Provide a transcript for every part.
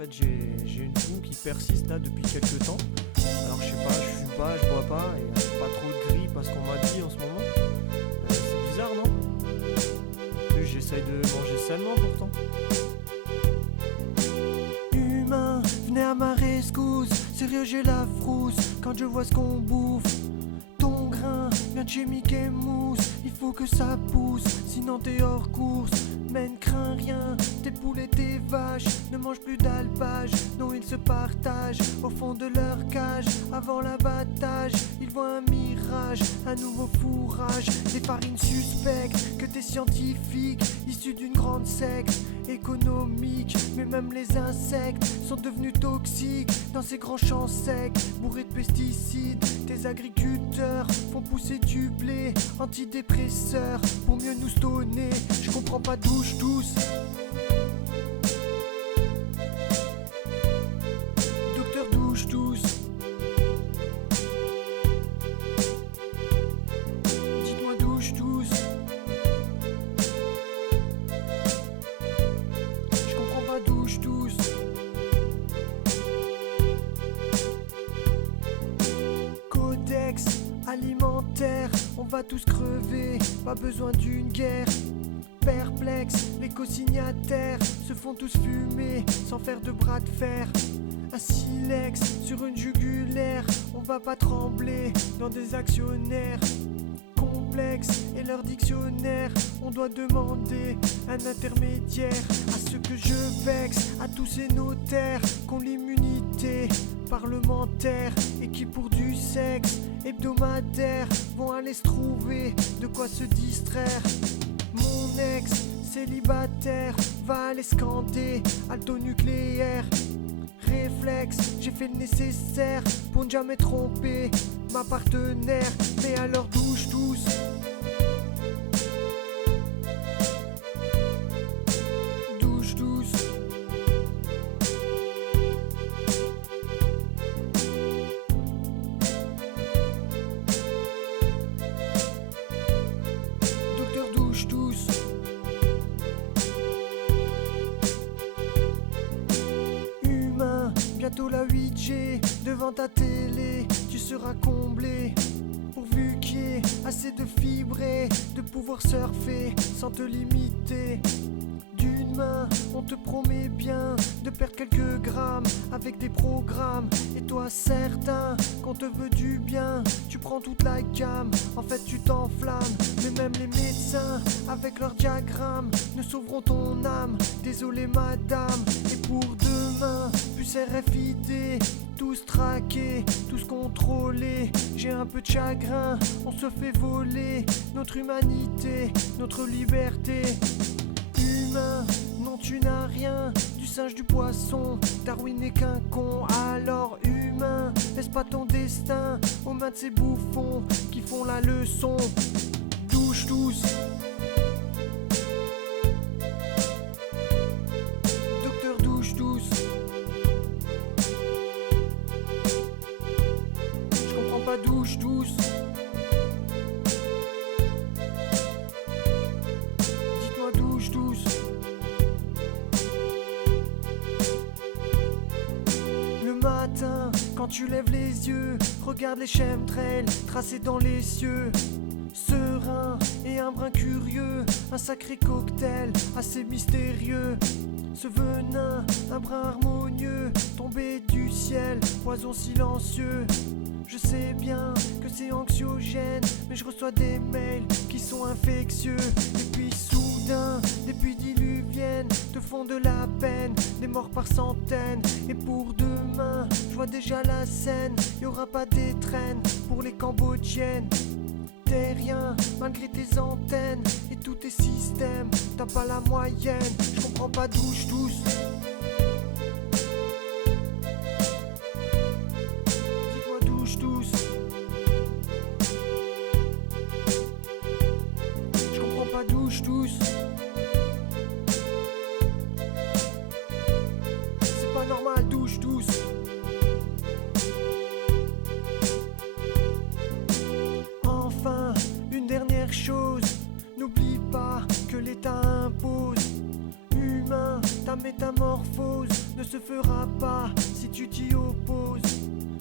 fait j'ai une toux qui persiste là depuis quelques temps. Alors je sais pas, je fume pas, je bois pas et pas trop de grippe parce qu'on m'a dit en ce moment. C'est bizarre non? J'essaye de manger sainement pourtant. Humain, venez à ma rescousse. Sérieux j'ai la frousse quand je vois ce qu'on bouffe. Ton grain vient de chez Mickey Mouse. Il faut que ça pousse, sinon t'es hors course. Mais ne crains rien, tes poules et tes vaches ne mangent plus d'alpage. Non, ils se partagent au fond de leur cage. Avant l'abattage, ils voient un mirage, un nouveau fourrage. Des farines suspectes que t'es scientifique, issus d'une grande secte économique. Mais même les insectes sont devenus toxiques dans ces grands champs secs, bourrés de pesticides. Tes agriculteurs font pousser du blé antidépresseur pour mieux nous stonner. Je comprends pas d'où je tousse. Docteur douche douce. Dites-moi d'où je tousse. Je comprends pas d'où je tousse. Codex alimentaire, on va tous crever, pas besoin d'une guerre. Perplexes, les co-signataires se font tous fumer sans faire de bras de fer. Un silex sur une jugulaire, on va pas trembler dans des actionnaires complexes et leur dictionnaire. On doit demander un intermédiaire à ceux que je vexe, à tous ces notaires qu'ont l'immunité parlementaire et qui pour du sexe hebdomadaire vont aller se trouver de quoi se distraire. Mon ex célibataire va aller scander alto nucléaire. Réflexe, j'ai fait le nécessaire pour ne jamais tromper ma partenaire. Mais alors douche douce. Douche douce. Docteur douche douce. Humain, bientôt la 8G. Devant ta télé, tu seras comblé. Pourvu qu'il y ait assez de fibres et de pouvoir surfer sans te limiter. D'une main, on te promet bien de perdre quelques grammes avec des programmes. Et toi certain qu'on te veut du bien, tu prends toute la gamme, en fait tu t'enflammes. Mais même les médecins, avec leurs diagrammes, ne sauveront ton âme. Désolé madame, et pour demain, plus RFID, tous traqués, tous contrôlés. J'ai un peu de chagrin, on se fait voler notre humanité, notre liberté. Humain, non tu n'as rien, du singe du poisson, Darwin n'est qu'un con. Alors humain, laisse pas ton destin aux mains de ces bouffons qui font la leçon. Douche douce. Docteur douche douce. Je comprends pas douche douce. Dites-moi douche douce. Le matin, quand tu lèves les yeux, regarde les chemtrails tracés dans les cieux. Serein et un brin curieux, un sacré cocktail assez mystérieux. Ce venin, un brin harmonieux, tombé du ciel, poison silencieux. Je sais bien que c'est anxiogène, mais je reçois des mails qui sont infectieux. Et puis soudain, des pluies diluviennes te font de la peine, des morts par centaines. Et pour demain, je vois déjà la scène, y aura pas d'étrennes pour les Cambodgiennes. T'es rien malgré tes antennes et tous tes systèmes, t'as pas la moyenne. Je comprends pas douche douce. Dis-moi douche douce. Je comprends pas douche douce. C'est pas normal douche douce. Enfin, une dernière chose, n'oublie pas que l'État impose. Humain, ta métamorphose ne se fera pas si tu t'y opposes.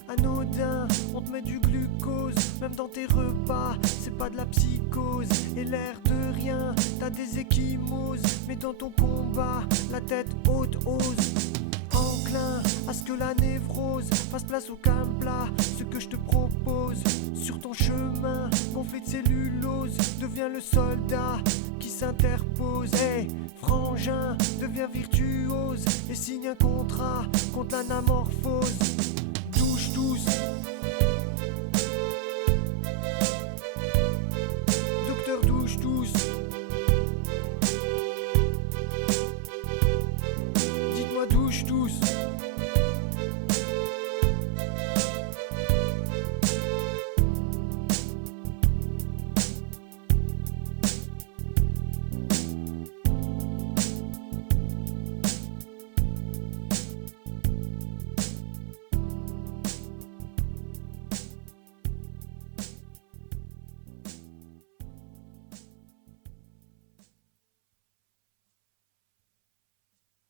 Anodin, on te met du glucose, même dans tes repas, c'est pas de la psychose. Et l'air de rien, t'as des échymoses, mais dans ton combat, la tête haute ose. Enclin à ce que la névrose fasse place au calme plat. Ce que je te propose sur ton chemin gonflé de cellulose, deviens le soldat qui s'interpose. Hey, frangin, deviens virtuose et signe un contrat contre l'anamorphose.